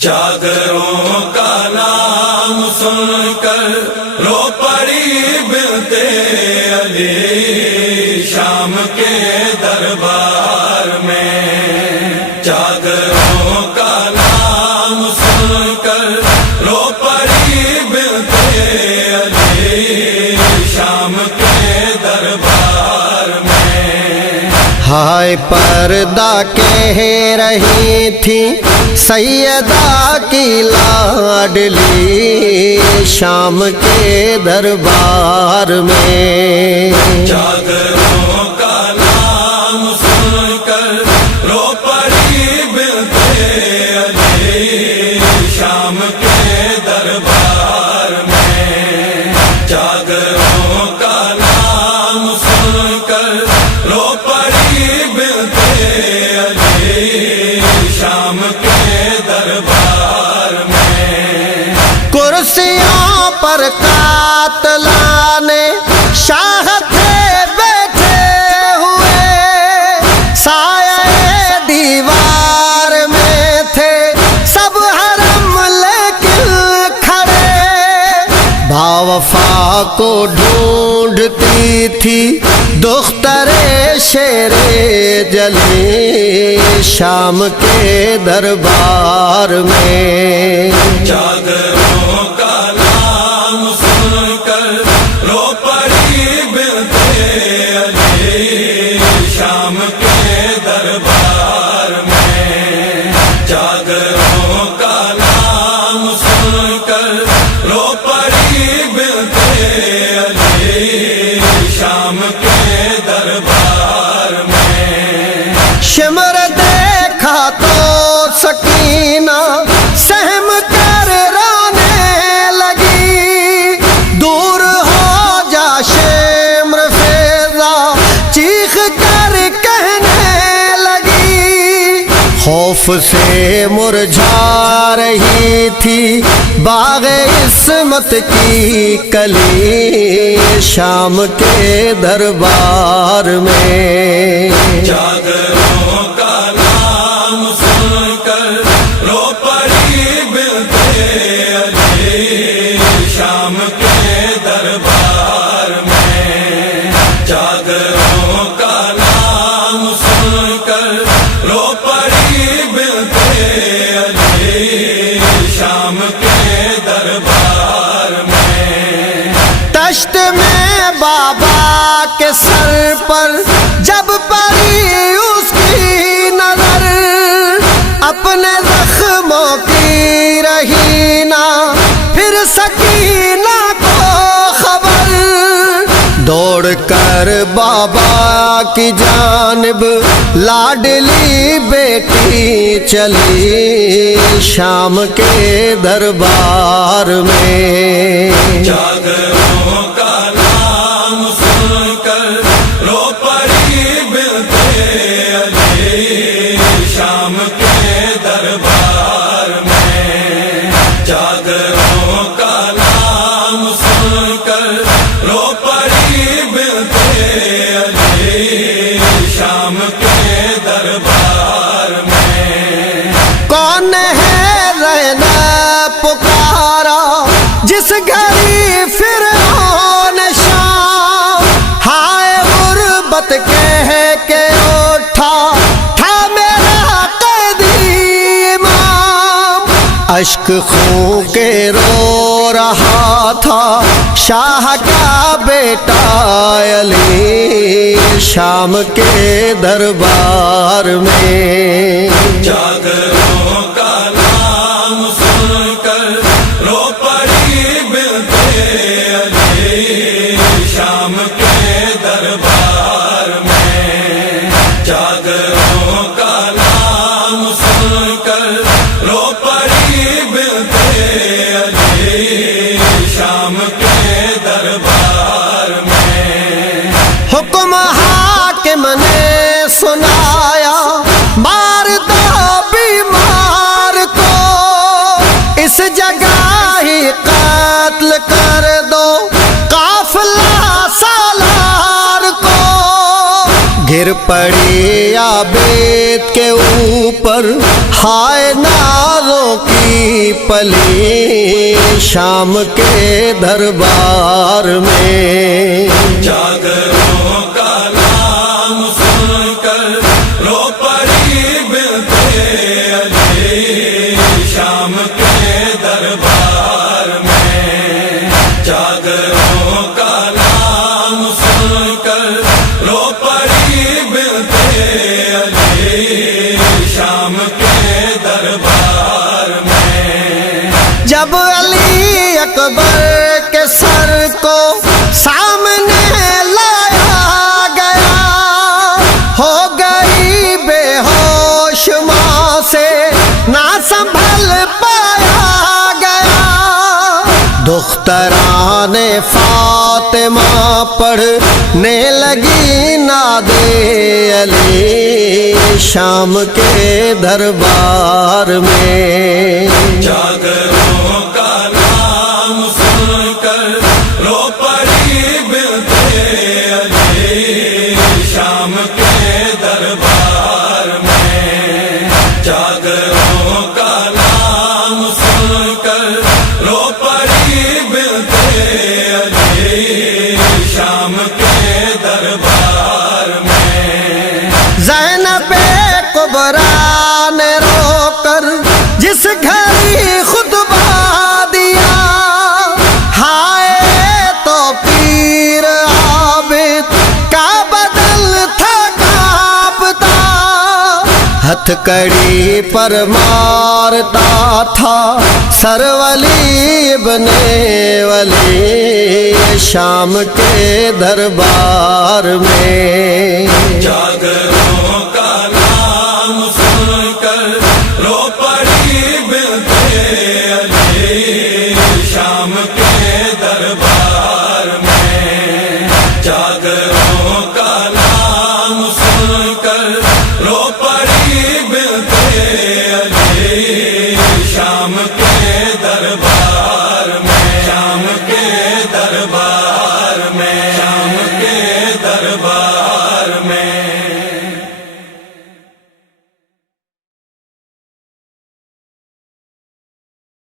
چادروں کا نام سن کر رو پڑی بنت علی شام کے دربار میں، چادروں کا نام سن کر رو پڑی بنت علی شام کے دربار میں۔ ہائے پردہ کہہ رہی تھی سیدہ کی لاڈلی شام کے دربار میں، چادروں کا نام سن کر رو پڑی بنت علی شام کے دربار میں، چادروں کا نام سن کر رو پڑی بنت علی شام کے دربار میں۔ کرسیوں پر قاتلان شاہ تھے بیٹھے ہوئے، سایہ دیوار میں تھے سب حرم لیکن کھڑے، باوفا کو ڈھونڈتی تھی دختر شیر جلی شام کے دربار میں، چادروں کا نام سن کر رو پڑی بنت علی شام کے دربار میں، چادروں کا نام سن کر رو پڑی بنت علی شام کے دربار میں۔ شمر دیکھا تو سکینہ سہم کر رونے لگی، دور ہو جا شمر فیضا چیخ کر کہنے لگی، خوف سے مرجھا رہی تھی باغ عصمت کی کلی شام کے دربار میں، چادروں کا نام سن کر رو پڑی بنت علی شام کے دربار میں، چادروں کا نام سن کر رو پڑی بنت علی شام کے دربار میں۔ تشت میں بابا کے سر پر جب پڑی اس کی نظر، اپنے زخموں کی رہی نہ پھر سکینہ کو خبر، دوڑ کر بابا کی جانب لاڈلی بیٹی چلی شام کے دربار میں، چادروں کا نام سن کر رو پڑی بنت علی شام کے دربار میں، چادروں کا نام سن کر رو پڑی بنت علی شام کے دربار میں۔ کون ہے رہنا پکارا جس گھڑی فرعون شام، ہائے غربت کہہ کے اٹھا تھا میرا قیدی امام، اشک خون کے رو رہا تھا شاہ کا بیٹا علی شام کے دربار میں، چادروں کا نام سن کر رو پڑی بنت علی شام کے دربار میں، چادروں کا نام سن کر رو پڑی بنت علی شام کے دربار میں۔ حکم حاکم نے سنایا مار دو بیمار کو، اس جگہ ہی قتل کر دو قافلہ سالار کو، گر پڑی عابد کے اوپر ہائے نازوں کی پلی شام کے دربار میں، جاگروں کا نام سن کر رو پڑی بنتے علی شام کے دربار میں، جاگروں کا نام سن کر رو پڑی بنتے علی شام کے دربار میں۔ جب علی اکبر کے سر کو سامنے لایا گیا، ہو گئی بے ہوش ماں سے نہ سنبھل پایا گیا، دختران فاطمہ پڑھنے لگی ناد علی شام کے دربار میں، جاگروں کا نام سن کر رو پڑی بنتے علی شام کے دربار میں، جاگروں کا نام سن کر رو پڑی بنتے علی شام کے دربار میں۔ زینب کبریٰ نے رو کر جس گھڑی خطبہ دیا، ہائے تو پیر عابد کا بدل تھا کانپتا، ہتھ کڑی پر مارتا تھا سر ولی ابن ولی شام کے دربار میں، جاگروں کا نام سن کر رو پڑی